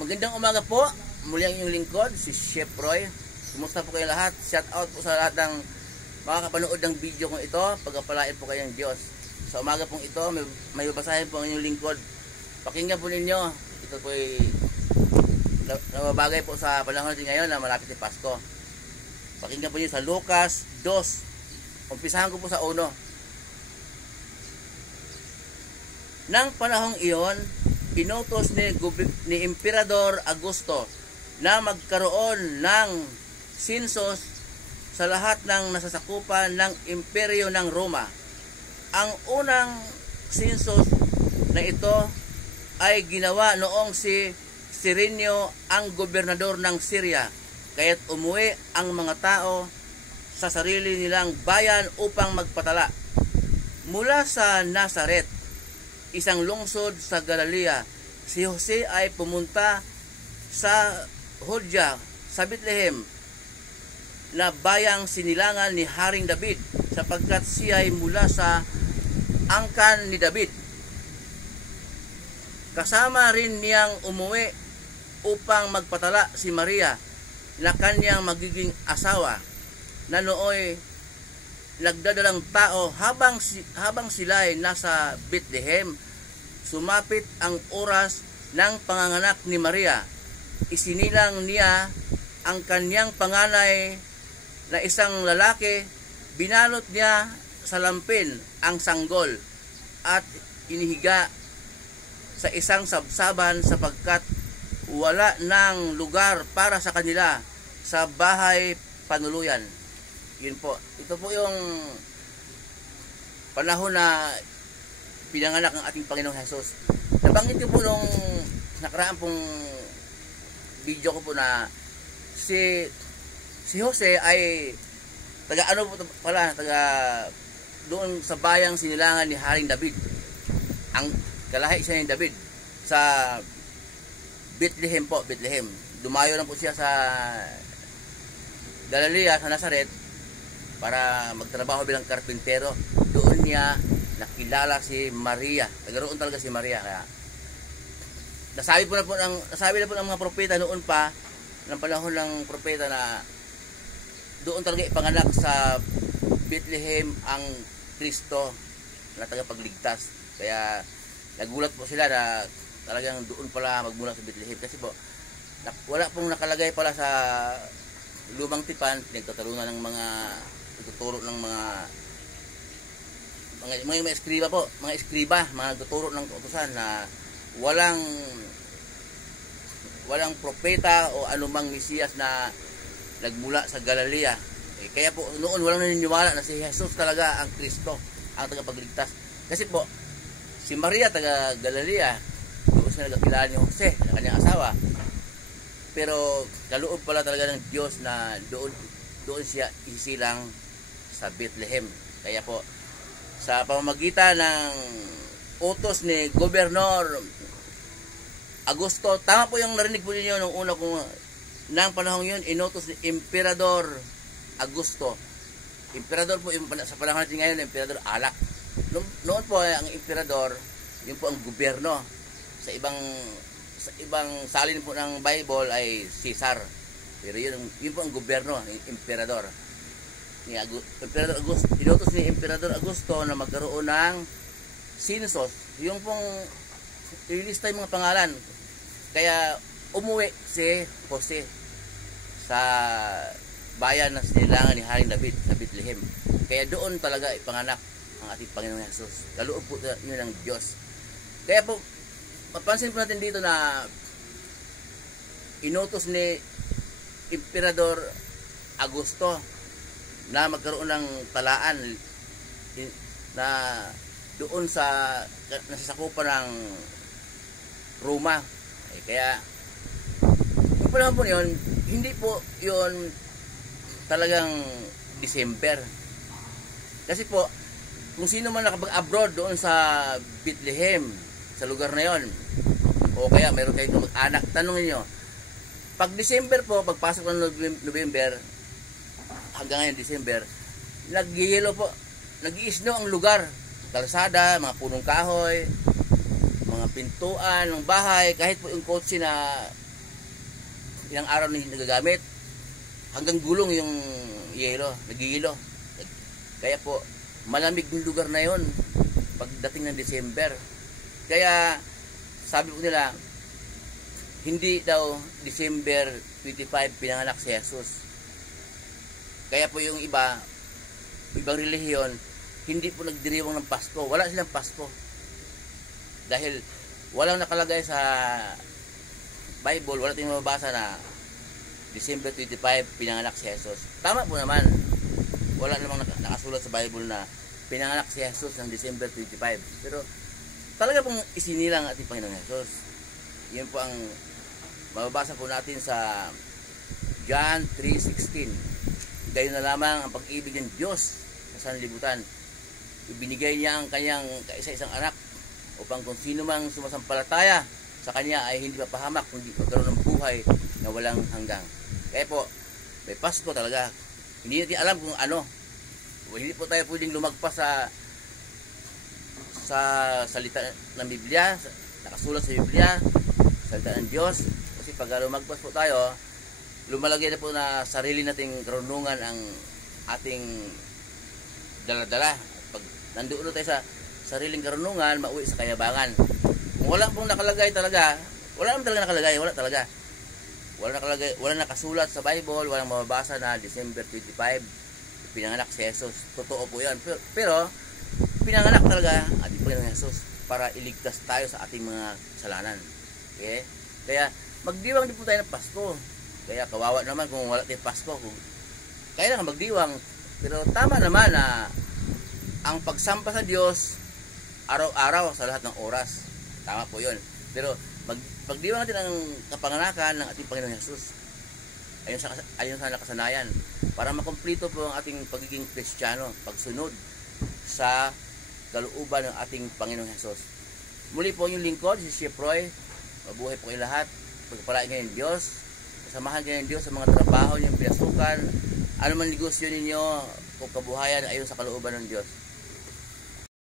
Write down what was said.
Magandang umaga po. Muli ang inyong lingkod, si Chef Roy. Kumusta po kayo lahat? Shout out po sa lahat ng makakapanood ng video kong ito. Pagpapalain po kayong Diyos. Sa umaga pong ito, may babasahin po ang inyong lingkod. Pakinggan po ninyo. Ito po ay nababagay po sa panahon natin ngayon na malapit ni Pasko. Pakinggan po niyo sa Lucas 2. Umpisahan ko po sa 1. Nang panahong iyon, inutos ni Emperador Augusto na magkaroon ng sinsos sa lahat ng nasasakupan ng imperyo ng Roma. Ang unang sinsos na ito ay ginawa noong si Cirenio ang gobernador ng Syria, kaya't umuwi ang mga tao sa sarili nilang bayan upang magpatala. Mula sa Nazaret, isang lungsod sa Galilea, si Jose ay pumunta sa Judea, sa Bethlehem, na bayang sinilangan ni Haring David, sapagkat siya ay mula sa angkan ni David. Kasama rin niyang umuwi upang magpatala si Maria, na kanyang magiging asawa, na nooy nagdadalang tao. Habang sila ay nasa Bethlehem, sumapit ang oras ng panganganak ni Maria. Isinilang niya ang kanyang panganay na isang lalaki, binalot niya sa lampin ang sanggol at inihiga sa isang sabsaban sapagkat wala ng lugar para sa kanila sa bahay panuluyan. Yun po. Ito po yung panahon na pinanganak ng ating Panginoong Jesus. Nabanggit ko po nung nakaraan pong video ko po na si Jose ay taga doon sa bayang sinilangan ni Haring David. Ang kalahi siya ni David sa Bethlehem po, Bethlehem. Dumayo lang po siya sa Galilea, sa Nazaret, para magtrabaho bilang karpintero. Doon niya nakilala si Maria. Nagkaroon talaga si Maria. Kaya nasabi na po ng mga propeta noon pa, ng panahon ng propeta, na doon talaga ipanganak sa Bethlehem ang Kristo na tagapagligtas. Kaya nagulat po sila na talagang doon pala magmula sa Bethlehem. Kasi po, wala pong nakalagay pala sa lumang tipan. Pinagtatalungan ng mga tuturo ng mga eskriba po, mga tuturo ng kautusan na walang propeta o anumang Mesiyas na nagmula sa Galilea. Kaya po noon walang naniniwala na si Jesus talaga ang Kristo, ang tagapagligtas. Kasi po si Maria taga Galilea, doon siya nagkakilala ni Jose, na kanyang asawa. Pero kaloob pala talaga ng Diyos na doon siya isilang sa Bethlehem. Kaya po sa pamamagitan ng utos ni Gobernador Augusto, tama po yung narinig po ninyo nung una kong nang panahon yun, inutos ni Emperador Augusto. Emperador po yung, sa panahon natin ngayon, Emperador Alak. Noon po ang emperador, yun po ang gobyerno. Sa ibang salin po ng Bible ay Caesar. Pero yun po ang gobyerno, emperador. Emperador Augusto, inutos ni Emperador Augusto na magkaroon ng sinsos. Yung pong ilista yung mga pangalan. Kaya umuwi si Jose sa bayan na sinilangan ni Haring David sa Bethlehem. Kaya doon talaga ipanganak ang ating Panginoong Jesus. Kaloob po yun ng Diyos. Kaya po, mapansin po natin dito na inutos ni Emperador Augusto na magkaroon ng talaan na doon sa nasasakupan ng Roma. Kaya yung panahon po yun, hindi po yun talagang December. Kasi po, kung sino man nakapag-abroad doon sa Bethlehem, sa lugar na yon, o kaya mayroon kayong mag-anak, tanongin nyo, pag December po, pagpasok ng November, hanggang ngayon December, nag-yelo po, nag-iisno ang lugar. Kalsada, mga punong kahoy, mga pintuan ng bahay, kahit po yung kotse na ilang araw na hindi nagagamit. Hanggang gulong yung yelo, nagigilo. Kaya po, malamig yung lugar na yon pagdating ng December. Kaya, sabi po nila, hindi daw December 25 pinanganak si Jesus. Kaya po yung ibang relihiyon, hindi po nagdiriwang ng Pasko. Wala silang Pasko. Dahil walang nakalagay sa Bible, wala tayong mababasa na December 25 pinanganak si Jesus. Tama po naman. Wala namang nakasulat sa Bible na pinanganak si Jesus ng December 25. Pero talaga pong isinilang ating Panginoong Jesus. Yun po ang mababasa po natin sa John 3:16. Gayon na lamang ang pag-ibig ng Diyos sa sanlibutan. Ibinigay niya ang kanyang kaisa-isang anak upang kung sino mang sumasampalataya sa kanya ay hindi mapahamak kundi magkaroon ng buhay na walang hanggang. Kaya po, may Pasko talaga. Hindi natin alam kung ano. Hindi po tayo pwedeng lumagpas sa salita ng Biblia, nakasulat sa Biblia, salita ng Diyos. Kasi pag lumagpas po tayo, lumalagay na po na sarili nating karunungan ang ating dala-dala. Pag nandoon tayo sa sariling karunungan, mauwi sa kayabangan. Kung wala pong nakalagay talaga, wala naman talaga nakalagay, wala talaga. Wala nakalagay, wala nakasulat sa Bible, walang mababasa na December 25 pinanganak si Jesus. Totoo po 'yan. Pero pinanganak talaga ating Panginoong Jesus para iligtas tayo sa ating mga kasalanan. Okay? Kaya magdiwang din po tayo ng Pasko. Kaya kawawa naman kung wala tayong Pasko. Kaya lang magdiwang. Pero tama naman na ang pagsamba sa Diyos araw-araw sa lahat ng oras. Tama po 'yon. Pero pagdiwang natin ang kapanganakan ng ating Panginoong Jesus ayon sa nakasanayan para makumpleto po ang ating pagiging Kristiyano, pagsunod sa kalooban ng ating Panginoong Jesus. Muli po yung lingkod, si Chef Roy. Mabuhay po kayong lahat. Pagpalain kayo ng Diyos. Kasamahan kayo ng Diyos sa mga trabaho niyong pinasukan. Ano man negosyo ninyo o kabuhayan ayon sa kalooban ng Diyos.